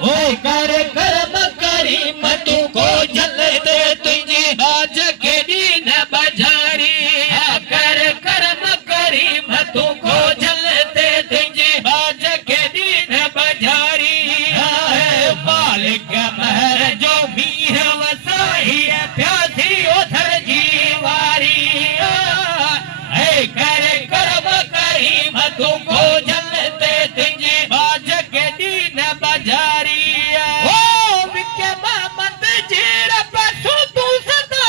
ओ कर कर्म करी मधु को जलते तुझी बाज के दीन बजारी कर कर्म करी मधु को जलते तुझी बाज के दीन बजारी मालिक महर जो मीर वसाई प्यासी उधर जीवारी कर कर्म करी मधु को जलते तुझी बाज के दीन बजारी ओ विके मोहम्मद जीर पसु तू सदा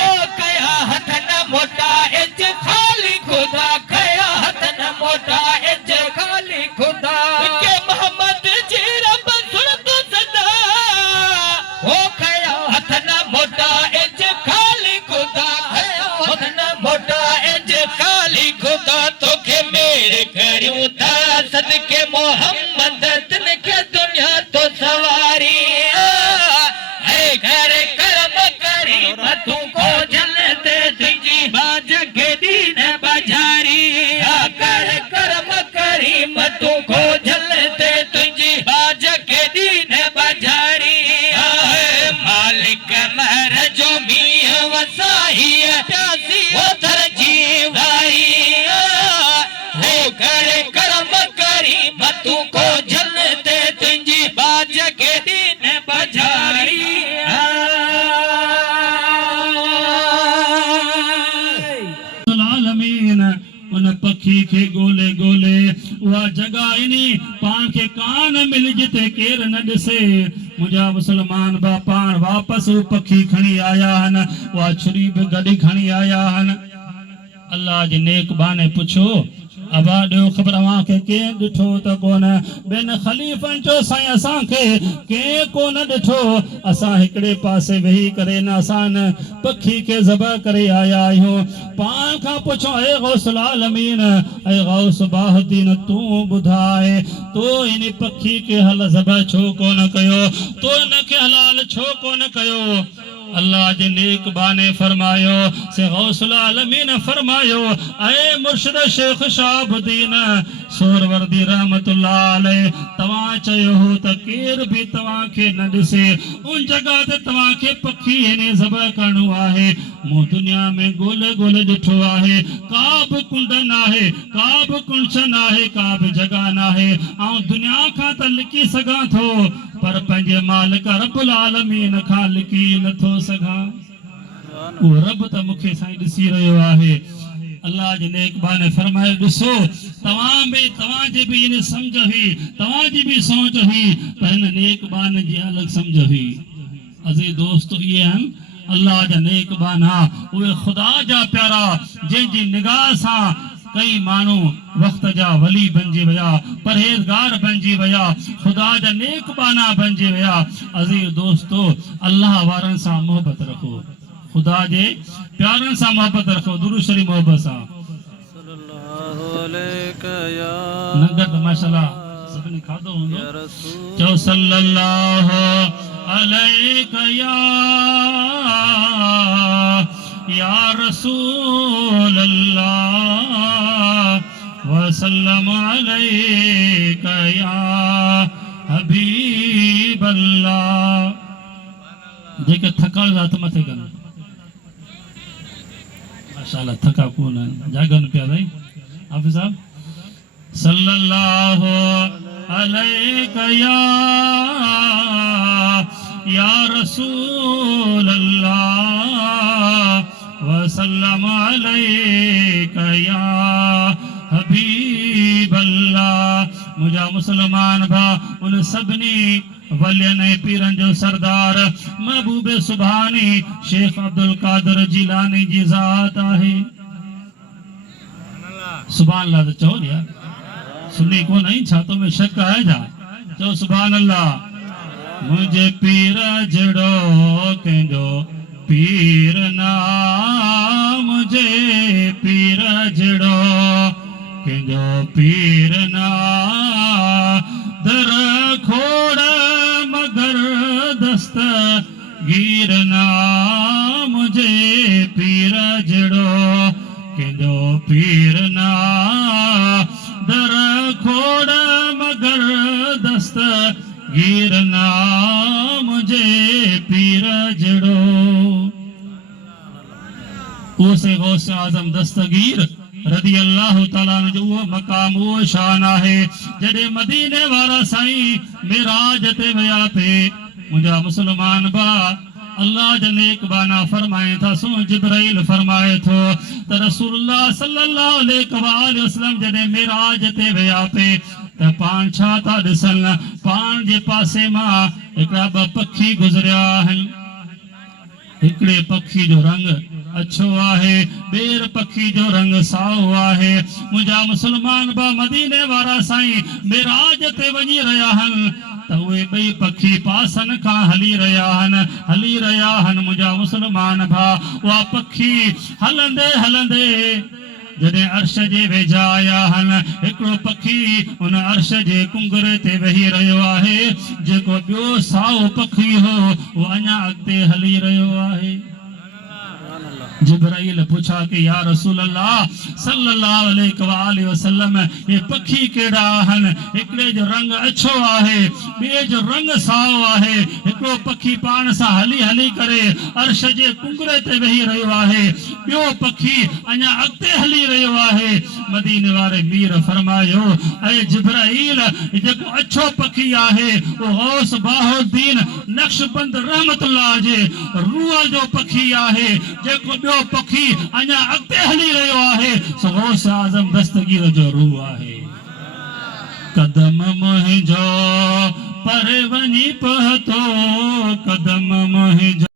ओ कया हथ न मोटा इज खाली खुदा कया हथ न मोटा इज खाली खुदा विके मोहम्मद जीर पसु तू सदा ओ कया हथ न मोटा इज खाली खुदा कया हथ न मोटा इज खाली खुदा तो के मेरे करूं था सदके मोहम्मद तन के दुनिया तो सवारी है घर कर्म करी मधु को जलते तुझी बाज के दीन बजारी कर कर्म करी मधु को जलते तुझी बाज के दीन बजारी मालिक महर जो मीह वसाही प्यासी उधर जीवाई हो कर कर्म करी मधु को जलते तुझी बाज के दीन बजारी आलमीन उन पखी के गोले गोले वह जगह इनी पाण के कान मिल जिते केर न दिसे मुझा मुसलमान बा पाण वापस पखी खणी आया हन वह छुरी भी गडी खणी आया हन अल्लाह जे नेक बाने पुछो अबा ॾियो ख़बर अवां खे कंहिं ॾिठो त कोन ॿिन ख़लीफ़नि चयो साईं असां खे कंहिं कोन ॾिठो असां हिकिड़े पासे वेही करे न असां न पखी खे ज़बह करे आया आहियूं पाण खां पुछो ए गौसल आलमीन ए गौस बाहदीन तूं ॿुधाए तो इन पखी खे हल ज़बह छो कोन कयो तो इन खे हलाल छो कोन कयो अल्लाह जे नेक बाने फरमायो से गौसल आलमीन फरमायो ऐ मुर्शिद शेख शाहबुद्दीन सोरवर्दी रहमतुल्लाह अलैह तवां चयो हो त केर भी तवां खे न ॾिसे उन जगह ते तवां खे पखी ने ज़बह करणो आहे मूं दुनिया में गोले गोले ॾिठो आहे का बि कुंड नाहे का बि कुंशन आहे का बि जगह नाहे ऐं दुनिया खां त लिकी सघां थो पर पंहिंजे मालिक रब्बुल आलमीन खां लिकी नथो सघां उहो रब त मूंखे साईं ॾिसी रहियो आहे अल्लाह जे नेक बाने फरमायो ॾिसो तव्हां में तव्हां जे भी इन समझ हुई तव्हां जी भी सोच हुई पर इन नेक बाने जी अलग समझ हुई अज़ीज़ दोस्त ये हैं अल्लाह जा नेक बाना उहे खुदा जा प्यारा जंहिंजी निगाह सां कई माण्हू वक्त जा वली बणिजी विया परहेज़गार बणिजी विया खुदा जा नेक बाना बणिजी विया अज़ीज़ दोस्तो अल्लाह वारनि सां मोहबत रखो खुदा जे प्यारनि सां मोहबत रखो दुरूद शरीफ मोहबत सां सल्लल्लाहु अलैका या लंगर त माशाअल्लाह सभिनी खाधो हूंदो चओ सल्लल्लाहु अलैका या रसूल अल्लाह व सल्लम अलैका या हबीब अल्लाह जेके थकाल रात मथे कन माशाअल्लाह थका कोन जागन पिया भाई हाफिज साहब सल्लल्लाहु अलैका या रसूल अल्लाह व सल्लम अलैका या हबीब अल्लाह मुझा मुसलमान भा उन सभनी वलियन पीरन जो सरदार महबूब सुभानी शेख अब्दुल कादिर जिलानी जी ज़ात आहे सुभान अल्लाह तो चओ यार सुनी को नहीं छातों में शक है जा चओ सुभान अल्लाह मुझे पीर जड़ो कंजो पीर ना मुझे पीर जड़ो कंजो पीर ना दर खोड़ मगर दस्त गिरना मुझे पीर जड़ो कंजो पीर ना दर खोड़ मगर दस्तगीर नाम जे पीर जड़ो उसे गौस आजम दस्तगीर रदी अल्लाह ताला जो वो मकाम वो शान है जडे मदीने वाला साईं मिराज ते वया पे मुझा मुसलमान बा अल्लाह जने एक बाना फरमाए था सो जिब्राइल फरमाए थो त रसूलुल्लाह सल्लल्लाहु अलैहि वसल्लम जने मिराज ते वया पे त पान छा था दिसन पान जे पासे मां एकड़ा ब पखी गुजरिया हन एकड़े पखी जो रंग अच्छो आहे बेर पखी जो रंग साओ आहे मुझा मुसलमान बा मदीने वारा साईं मिराज ते वञी रहिया हन त उहे ॿई पखी पासन खां हली रहिया हन मुझा मुसलमान भा उहा पखी हलंदे हलंदे जॾहिं अर्श जे वेझा आया हन हिकिड़ो पखी उन अर्श जे कुंगरे ते वेही रहियो आहे जेको ॿियो साओ पखी हो उहो अञा अॻिते हली रहियो आहे जिब्राइल पूछा कि या रसूल अल्लाह सल्लल्लाहु अलैहि वसल्लम ये पखी केड़ा हन एकड़े जो रंग अच्छो आहे बे जो रंग साओ आहे एकड़ो पखी पान सा हली हली करे अर्श जे कुंगरे ते वेही रहियो आहे बियो पखी अञा अॻिते हली रहियो आहे मदीने वारे मीर फरमायो ऐ जिब्राइल जेको अच्छो पखी आहे वो गौस बाहुद्दीन नक्शबंद रहमतुल्लाह जे रूह जो पखी आहे जेको ॿियो पखी अञा अॻिते हली रहियो आहे सो गौस आज़म दस्तगीर जो रूह आहे कदम मुंहिंजो पर वञी पहुतो कदम मुंहिंजो